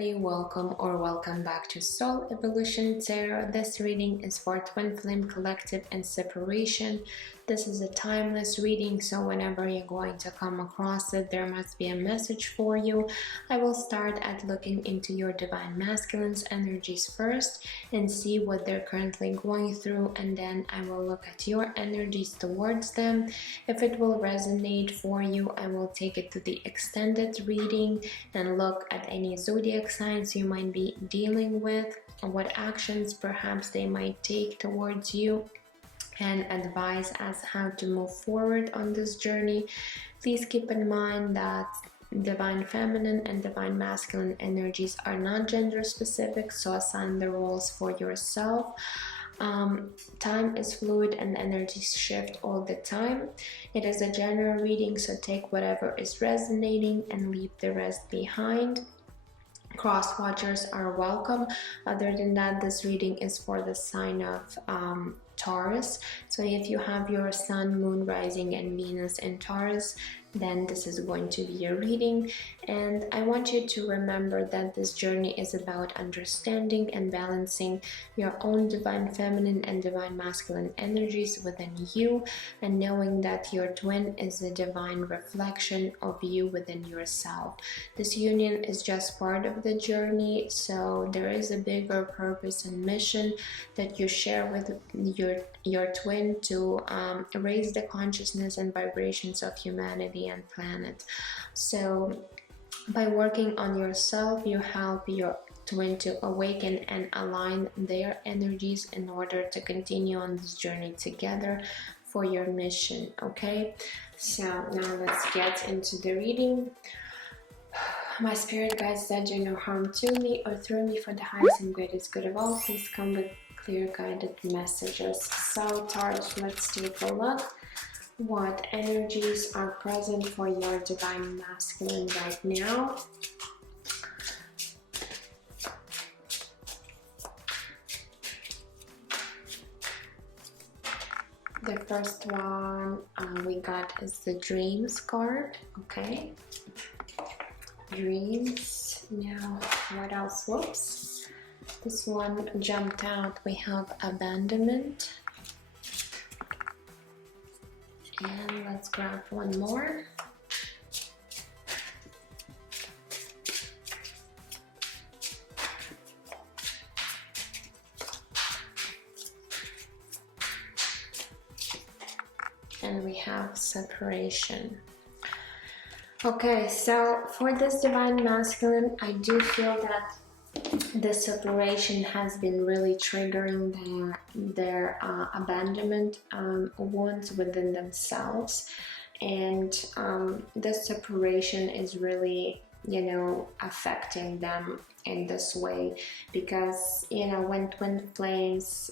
everybody, welcome or welcome back to Soul Evolution Tarot. This reading is for Twin Flame Collective and Separation. This is a timeless reading, so whenever you're going to come across it, there must be a message for you. I will start at looking into your Divine Masculine's energies first and see what they're currently going through, and then I will look at your energies towards them. If it will resonate for you, I will take it to the extended reading and look at any zodiac signs you might be dealing with, what actions perhaps they might take towards you, and advice as how to move forward on this journey. Please keep in mind that Divine Feminine and Divine Masculine energies are not gender specific, so assign the roles for yourself. Time is fluid and energies shift all the time. It is a general reading, so take whatever is resonating and leave the rest behind. Cross watchers are welcome. Other than that, this reading is for the sign of Taurus. So if you have your Sun, Moon, Rising, and Venus in Taurus, then this is going to be your reading. And I want you to remember that this journey is about understanding and balancing your own Divine Feminine and Divine Masculine energies within you, and knowing that your twin is a divine reflection of you within yourself. This union is just part of the journey, so there is a bigger purpose and mission that you share with your twin to raise the consciousness and vibrations of humanity and planet. So by working on yourself, you help your twin to awaken and align their energies in order to continue on this journey together for your mission. Okay, so now let's get into the reading. My spirit guides that do no harm to me or through me for the highest and greatest good of all. Please come with clear guided messages. So Taurus, let's take a look. What energies are present for your Divine Masculine right now? The first one we got is the Dreams card. Okay, Dreams. Now what else? Whoops, this one jumped out. We have Abandonment. And let's grab one more. And we have Separation. Okay, so for this Divine Masculine, I do feel that the separation has been really triggering their abandonment wounds within themselves, and this separation is really, you know, affecting them in this way, because, you know, when twin flames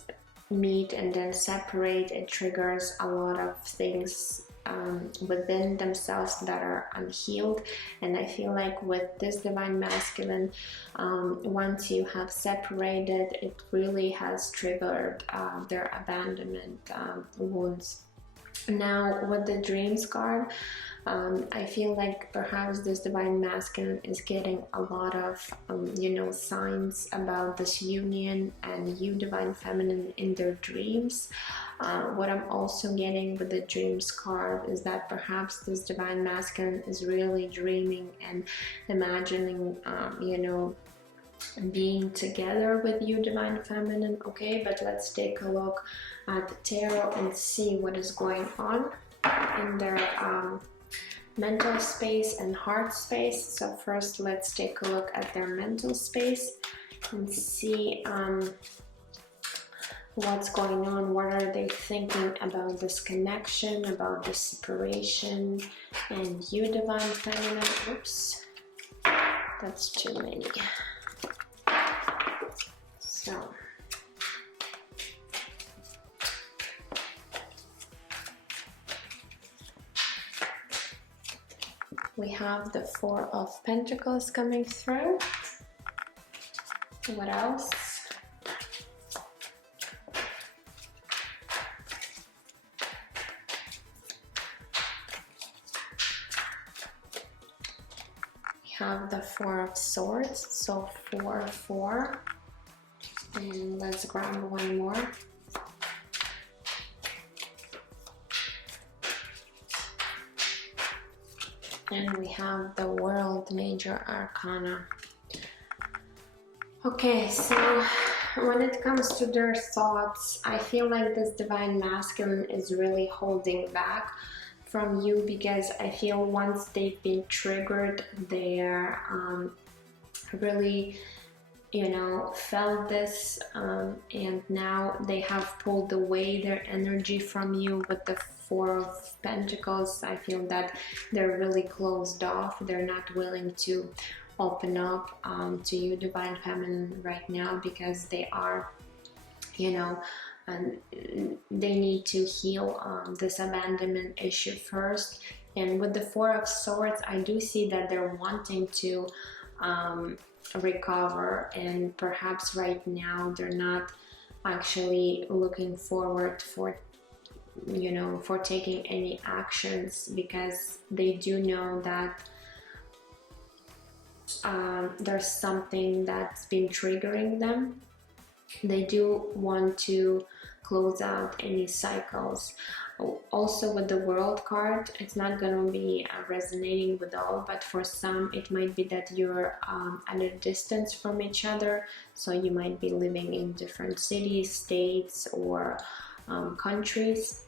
meet and then separate, it triggers a lot of things within themselves that are unhealed. And I feel like with this Divine Masculine, once you have separated, it really has triggered their abandonment wounds. Now with the Dreams card, I feel like perhaps this Divine Masculine is getting a lot of you know, signs about this union and you Divine Feminine in their dreams. What I'm also getting with the Dreams card is that perhaps this Divine Masculine is really dreaming and imagining you know, being together with you Divine Feminine. Okay, but let's take a look at the tarot and see what is going on in their mental space and heart space. So first let's take a look at their mental space and see what's going on. What are they thinking about this connection, about this separation, and you Divine Feminine. Oops, that's too many. So we have the Four of Pentacles coming through. What else? We have the Four of Swords, so 4, 4, and let's grab one more. And we have the World, Major Arcana. Okay, so when it comes to their thoughts, I feel like this Divine Masculine is really holding back from you, because I feel once they've been triggered, they're really, you know, felt this, and now they have pulled away their energy from you with the Four of Pentacles. I feel that they're really closed off. They're not willing to open up to you, Divine Feminine, right now, because they are, you know, and they need to heal this abandonment issue first. And with the Four of Swords, I do see that they're wanting to recover, and perhaps right now they're not actually looking forward for, you know, for taking any actions, because they do know that there's something that's been triggering them. They do want to close out any cycles. Also with the World card, it's not going to be resonating with all, but for some it might be that you're at a distance from each other, so you might be living in different cities, states, or countries.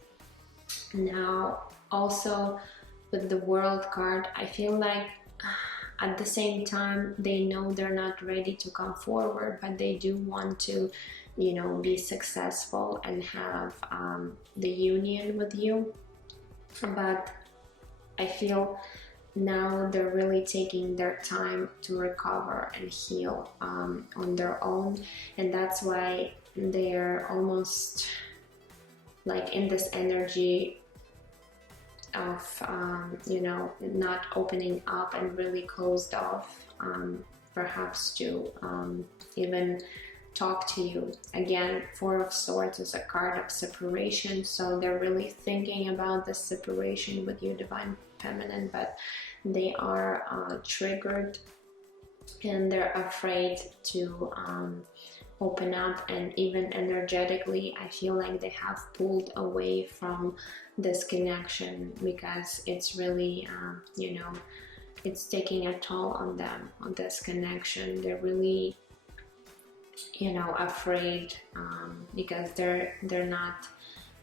Now also with the World card, I feel like at the same time they know they're not ready to come forward, but they do want to, you know, be successful and have the union with you. But I feel now they're really taking their time to recover and heal on their own, and that's why they're almost like in this energy of you know, not opening up and really closed off, perhaps to even talk to you. Again, Four of Swords is a card of separation, so they're really thinking about the separation with you, Divine Feminine, but they are triggered and they're afraid to open up, and even energetically I feel like they have pulled away from this connection, because it's really you know, it's taking a toll on them, on this connection. They're really, you know, afraid because they're not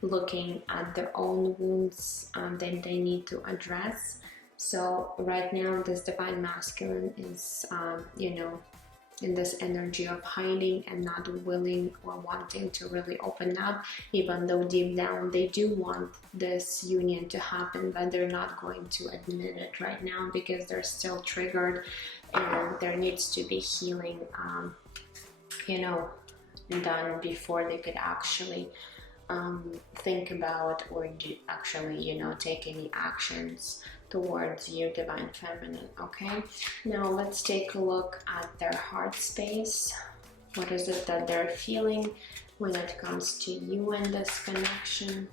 looking at their own wounds that they need to address. So right now this Divine Masculine is you know, in this energy of hiding and not willing or wanting to really open up, even though deep down they do want this union to happen, but they're not going to admit it right now because they're still triggered, and there needs to be healing you know, done before they could actually think about or actually, you know, take any actions towards your Divine Feminine. Okay, now let's take a look at their heart space. What is it that they're feeling when it comes to you and this connection?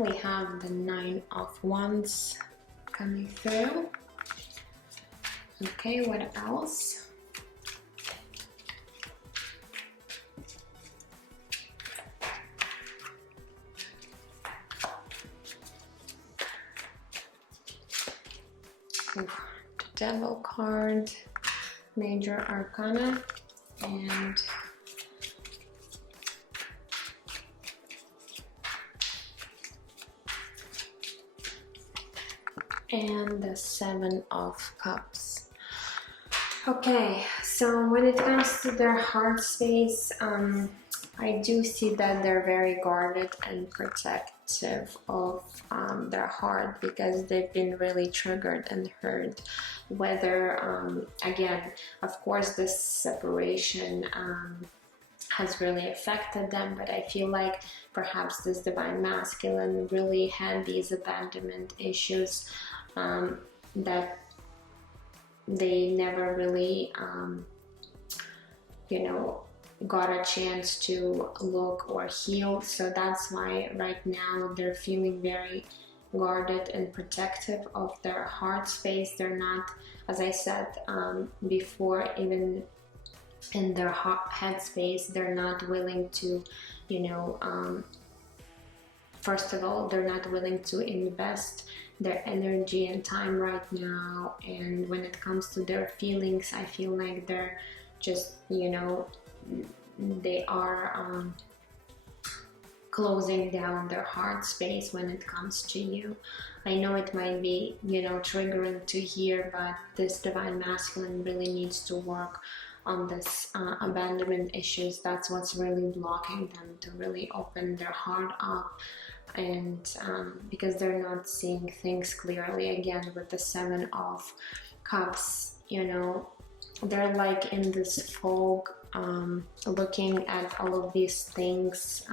We have the Nine of Wands coming through. Okay, what else? The Devil card, Major Arcana, and the Seven of Cups. Okay, so when it comes to their heart space, I do see that they're very guarded and protective of their heart, because they've been really triggered and hurt. Whether, again, of course, this separation has really affected them, but I feel like perhaps this Divine Masculine really had these abandonment issues that they never really, you know, got a chance to look or heal. So that's why right now they're feeling very guarded and protective of their heart space. They're not, as I said before, even in their head space, they're not willing to, first of all, they're not willing to invest their energy and time right now. And when it comes to their feelings, I feel like they're just, they are closing down their heart space when it comes to you. I know it might be, triggering to hear, but this divine masculine really needs to work on this abandonment issues. That's what's really blocking them to really open their heart up. And because they're not seeing things clearly, again with the 7 of Cups, they're like in this fog, looking at all of these things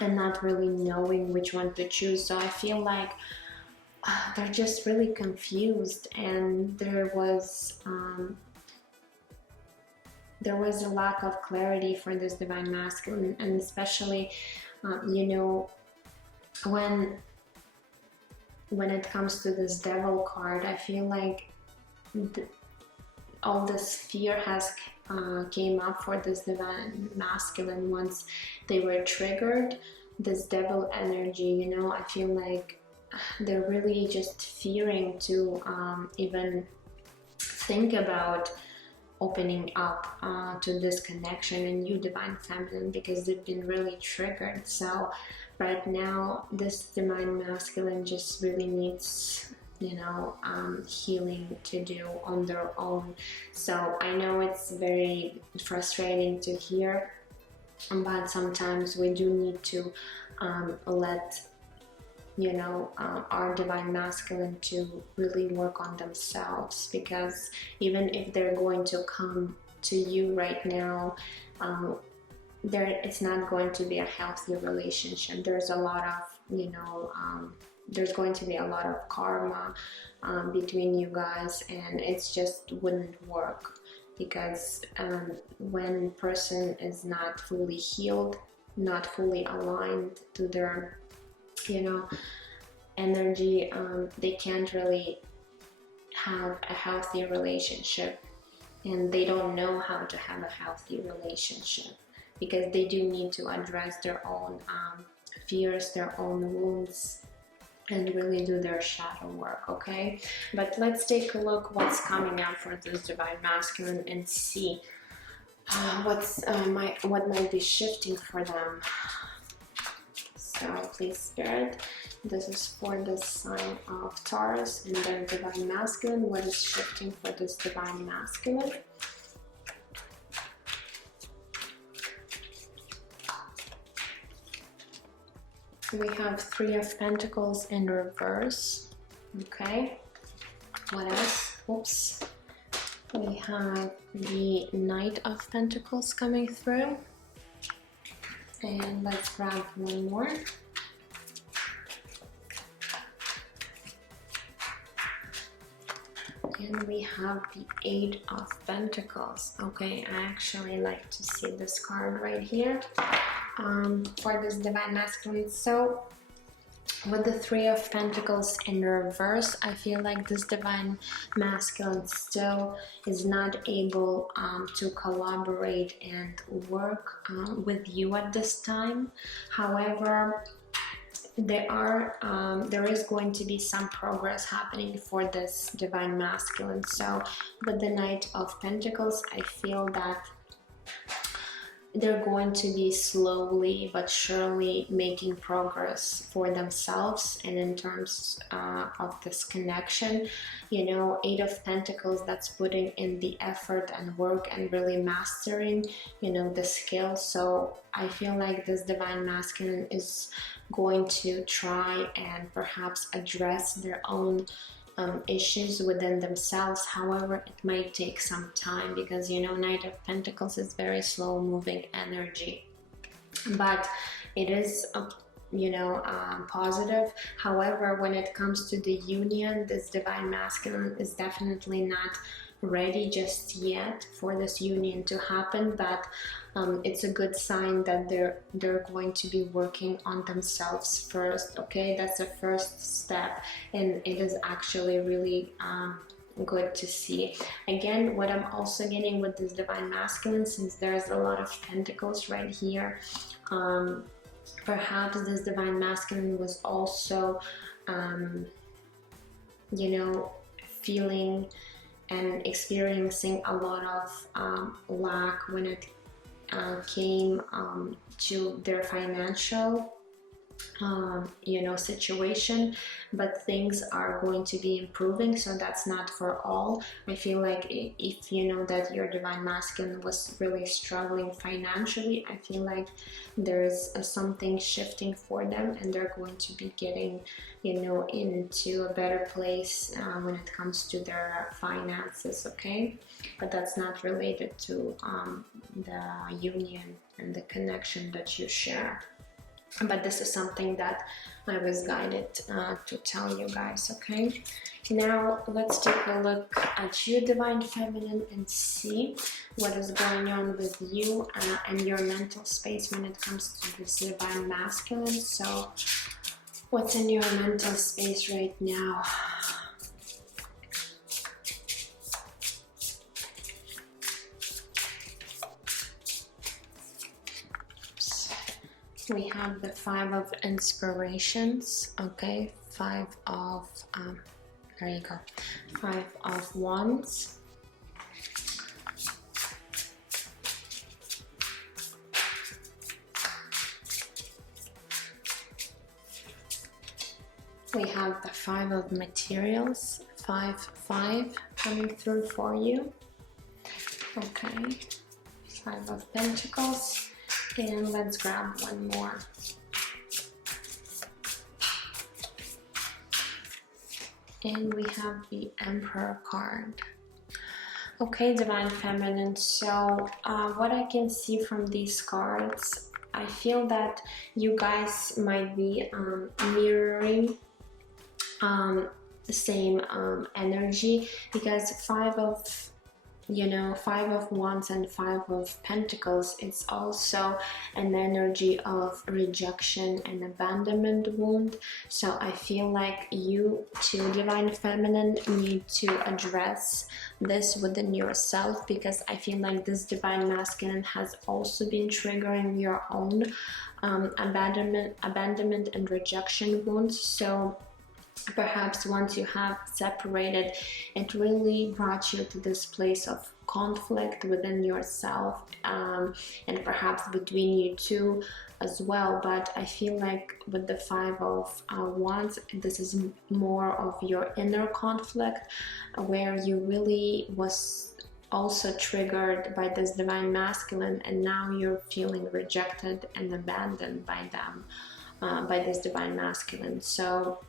and not really knowing which one to choose. So I feel like they're just really confused, and there was a lack of clarity for this divine masculine. And especially when it comes to this devil card, I feel like all this fear has came up for this divine masculine once they were triggered. This devil energy, I feel like they're really just fearing to even think about opening up to this connection and you divine feminine, because they've been really triggered. So right now this divine masculine just really needs healing to do on their own. So I know it's very frustrating to hear, but sometimes we do need to let our divine masculine to really work on themselves, because even if they're going to come to you right now, it's not going to be a healthy relationship. There's a lot of there's going to be a lot of karma between you guys, and it just wouldn't work, because when person is not fully healed, not fully aligned to their energy, they can't really have a healthy relationship, and they don't know how to have a healthy relationship, because they do need to address their own fears, their own wounds, and really do their shadow work. Okay, but let's take a look what's coming up for this divine masculine and see what might be shifting for them. So please spirit, this is for the sign of Taurus and their divine masculine. What is shifting for this divine masculine? We have 3 of Pentacles in reverse. Okay, what else? Oops. We have the Knight of Pentacles coming through. And let's grab one more. And we have the 8 of Pentacles. Okay, I actually like to see this card right here for this divine masculine. So with the 3 of Pentacles in reverse, I feel like this divine masculine still is not able to collaborate and work with you at this time. However, there is going to be some progress happening for this divine masculine. So with the Knight of Pentacles, I feel that they're going to be slowly but surely making progress for themselves, and in terms of this connection, 8 of Pentacles, that's putting in the effort and work and really mastering the skill. So I feel like this divine masculine is going to try and perhaps address their own issues within themselves. However, it might take some time, because Knight of Pentacles is very slow moving energy, but it is positive. However, when it comes to the union, this divine masculine is definitely not ready just yet for this union to happen, but it's a good sign that they're going to be working on themselves first. Okay, that's the first step, and it is actually really good to see. Again, what I'm also getting with this divine masculine, since there's a lot of pentacles right here, perhaps this divine masculine was also you know, feeling and experiencing a lot of lack when it came to their financial you know, situation, but things are going to be improving, so that's not for all. I feel like if you know that your divine masculine was really struggling financially, I feel like there's something shifting for them, and they're going to be getting, you know, into a better place when it comes to their finances. Okay, but that's not related to the union and the connection that you share. But this is something that I was guided to tell you guys. Okay, now let's take a look at you, divine feminine, and see what is going on with you and your mental space when it comes to this divine masculine. So what's in your mental space right now? We have the Five of Inspirations. Okay, Five of there you go, Five of Wands. We have the Five of Materials, 5 coming through for you. Okay, Five of Pentacles. And let's grab one more. And we have the Emperor card. Okay, divine feminine, so what I can see from these cards, I feel that you guys might be mirroring the same energy, because Five of Wands and Five of Pentacles, it's also an energy of rejection and abandonment wound. So I feel like you too, divine feminine, need to address this within yourself, because I feel like this divine masculine has also been triggering your own abandonment and rejection wounds. So perhaps once you have separated, it really brought you to this place of conflict within yourself, and perhaps between you two as well. But I feel like with the Five of Wands, this is more of your inner conflict, where you really was also triggered by this divine masculine, and now you're feeling rejected and abandoned by them, by this divine masculine. So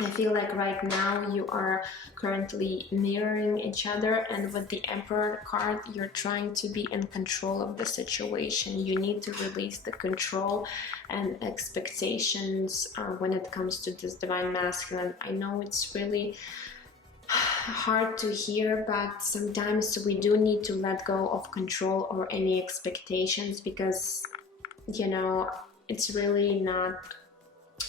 I feel like right now you are currently mirroring each other, and with the Emperor card, you're trying to be in control of the situation. You need to release the control and expectations when it comes to this divine masculine. I know it's really hard to hear, but sometimes we do need to let go of control or any expectations, because, you know, it's really not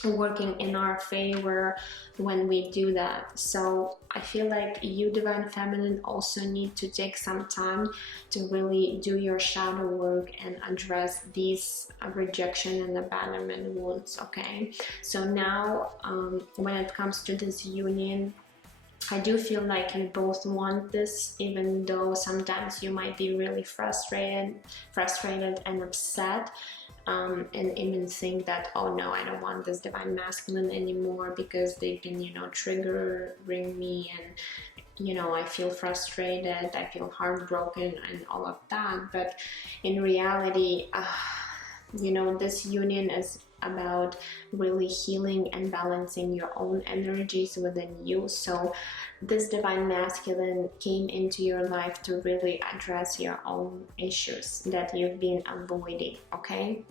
working in our favor when we do that. So I feel like you, divine feminine, also need to take some time to really do your shadow work and address these rejection and abandonment wounds. Okay, so now when it comes to this union, I do feel like you both want this, even though sometimes you might be really frustrated and upset, and even think that, oh no, I don't want this divine masculine anymore because they've been, you know, triggering me, and, you know, I feel frustrated, I feel heartbroken and all of that. But in reality, you know, this union is about really healing and balancing your own energies within you. So this divine masculine came into your life to really address your own issues that you've been avoiding. Okay,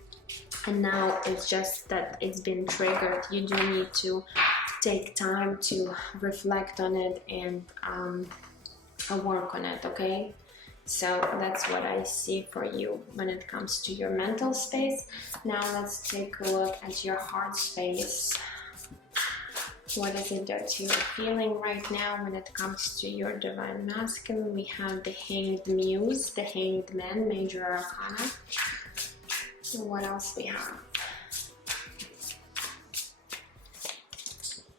and now it's just that it's been triggered. You do need to take time to reflect on it and work on it, okay? So that's what I see for you when it comes to your mental space. Now let's take a look at your heart space. What is it that you're feeling right now when it comes to your divine masculine? We have the Hanged Muse, the Hanged Man, Major Arcana. And what else we have?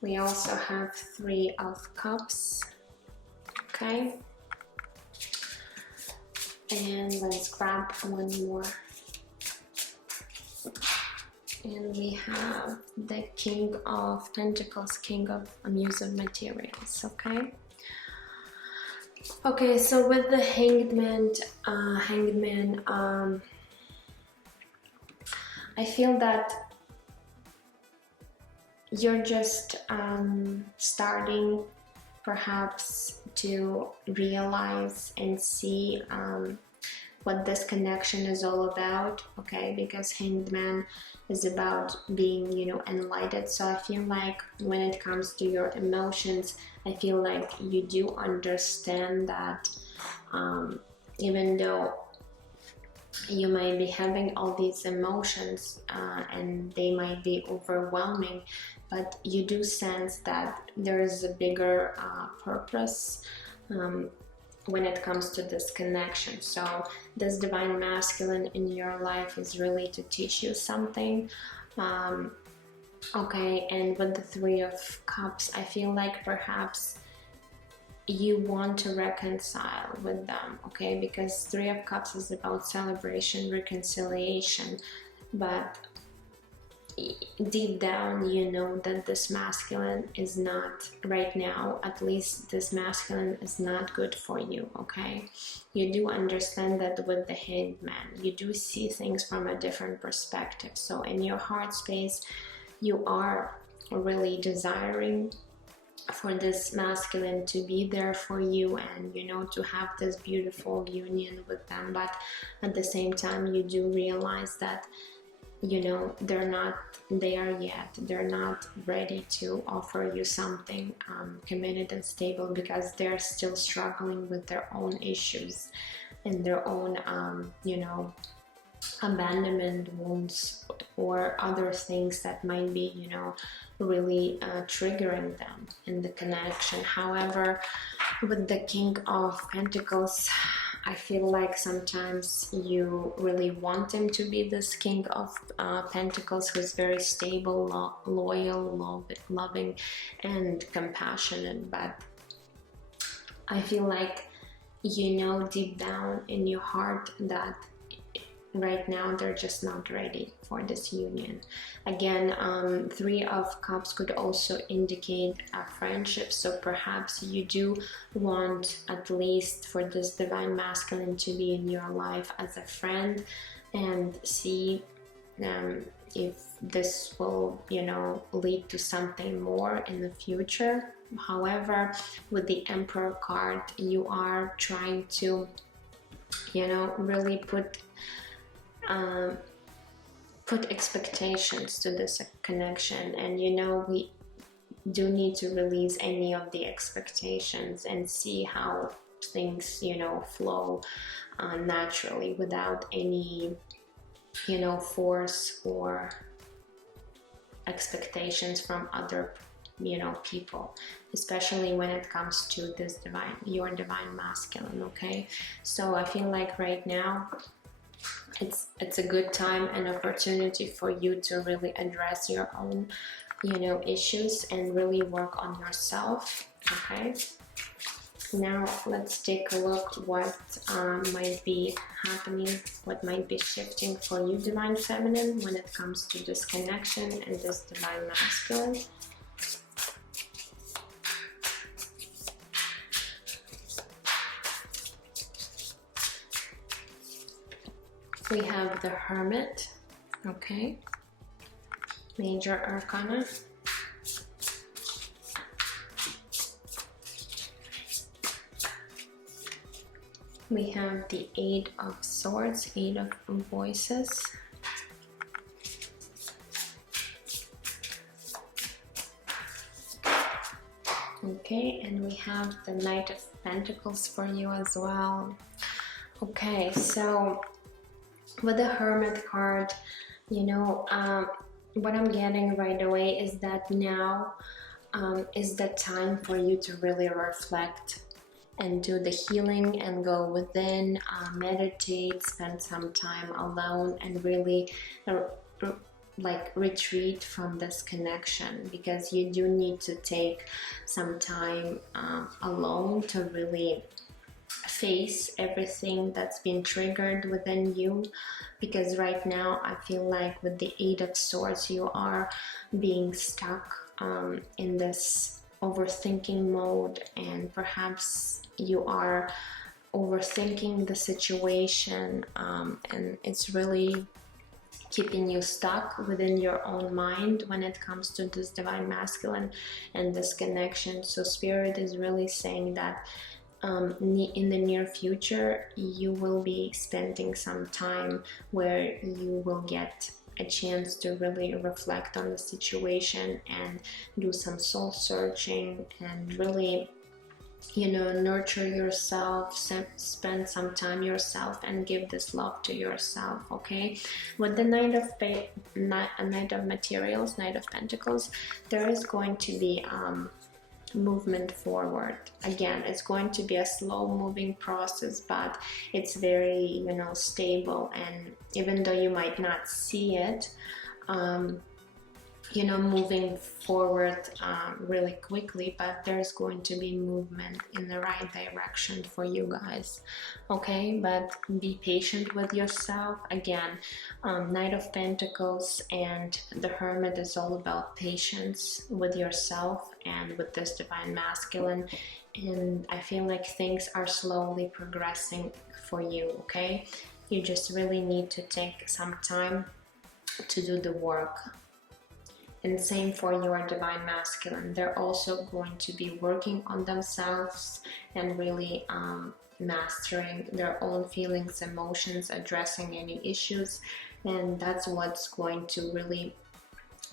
We also have Three of Cups. Okay. And let's grab one more. And we have the King of Pentacles, King of Muse of Materials, okay? Okay, so with the Hanged Man, I feel that you're just starting perhaps to realize and see what this connection is all about, okay? Because Hanged Man is about being, you know, enlightened. So I feel like when it comes to your emotions, I feel like you do understand that even though you might be having all these emotions and they might be overwhelming, but you do sense that there is a bigger purpose when it comes to this connection. So this divine masculine in your life is really to teach you something. Okay, and with the Three of Cups, I feel like perhaps you want to reconcile with them, okay? Because Three of Cups is about celebration, reconciliation, but deep down you know that this masculine is not, right now at least, this masculine is not good for you, okay? You do understand that with the Hanged Man, you do see things from a different perspective. So in your heart space, you are really desiring for this masculine to be there for you and, you know, to have this beautiful union with them. But at the same time, you do realize that, you know, they're not ready to offer you something committed and stable, because they're still struggling with their own issues and their own you know, abandonment wounds or other things that might be, you know, really triggering them in the connection. However, with the King of Pentacles, I feel like sometimes you really want him to be this King of Pentacles, who's very stable, loyal, loving, and compassionate. But I feel like, you know, deep down in your heart that right now they're just not ready for this union. Again, Three of Cups could also indicate a friendship, so perhaps you do want at least for this divine masculine to be in your life as a friend and see if this will, you know, lead to something more in the future. However, with the Emperor card, you are trying to, you know, really put expectations to this connection, and, you know, we do need to release any of the expectations and see how things, you know, flow naturally without any, you know, force or expectations from other, you know, people, especially when it comes to this your divine masculine, okay? So I feel like right now it's a good time and opportunity for you to really address your own, you know, issues and really work on yourself, okay? Now let's take a look what might be happening, what might be shifting for you, divine feminine, when it comes to this connection and this divine masculine. We have the Hermit, okay, Major Arcana. We have the Eight of Swords, Eight of Voices. Okay, and we have the Knight of Pentacles for you as well. Okay, so with the Hermit card, you know, what I'm getting right away is that now is the time for you to really reflect and do the healing and go within, meditate, spend some time alone, and really like retreat from this connection, because you do need to take some time alone to really face everything that's been triggered within you. Because right now I feel like with the Eight of Swords you are being stuck in this overthinking mode, and perhaps you are overthinking the situation, and it's really keeping you stuck within your own mind when it comes to this divine masculine and this connection. So Spirit is really saying that in the near future you will be spending some time where you will get a chance to really reflect on the situation and do some soul searching and really, you know, nurture yourself, spend some time yourself and give this love to yourself. Okay, with the Knight of Materials, Knight of Pentacles, there is going to be movement forward. Again, it's going to be a slow moving process, but it's very, you know, stable, and even though you might not see it, you know, moving forward really quickly, but there's going to be movement in the right direction for you guys. Okay, but be patient with yourself. Again, Knight of Pentacles and the Hermit is all about patience with yourself and with this divine masculine, and I feel like things are slowly progressing for you. Okay, you just really need to take some time to do the work. And same for your divine masculine. They're also going to be working on themselves and really mastering their own feelings, emotions, addressing any issues, and that's what's going to really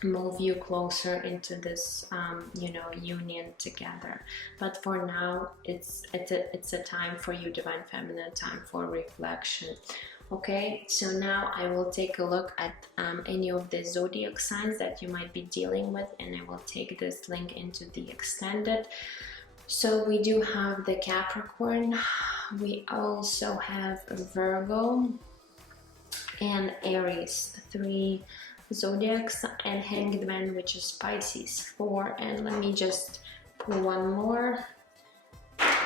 move you closer into this you know, union together. But for now, it's a time for you, divine feminine, time for reflection. Okay, so now I will take a look at any of the zodiac signs that you might be dealing with, and I will take this link into the extended. So we do have the Capricorn, we also have Virgo and Aries, 3 zodiacs, and Hanged Man, which is Pisces, 4. And let me just pull one more.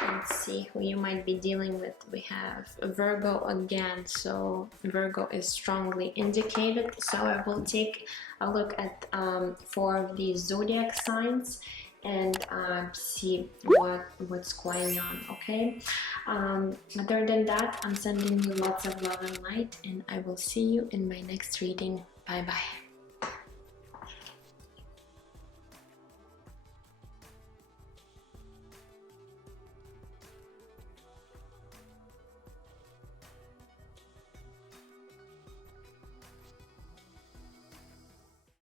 Let's see who you might be dealing with. We have Virgo again, so Virgo is strongly indicated. So I will take a look at 4 of these zodiac signs and see what's going on. Okay, other than that, I'm sending you lots of love and light, and I will see you in my next reading. Bye bye.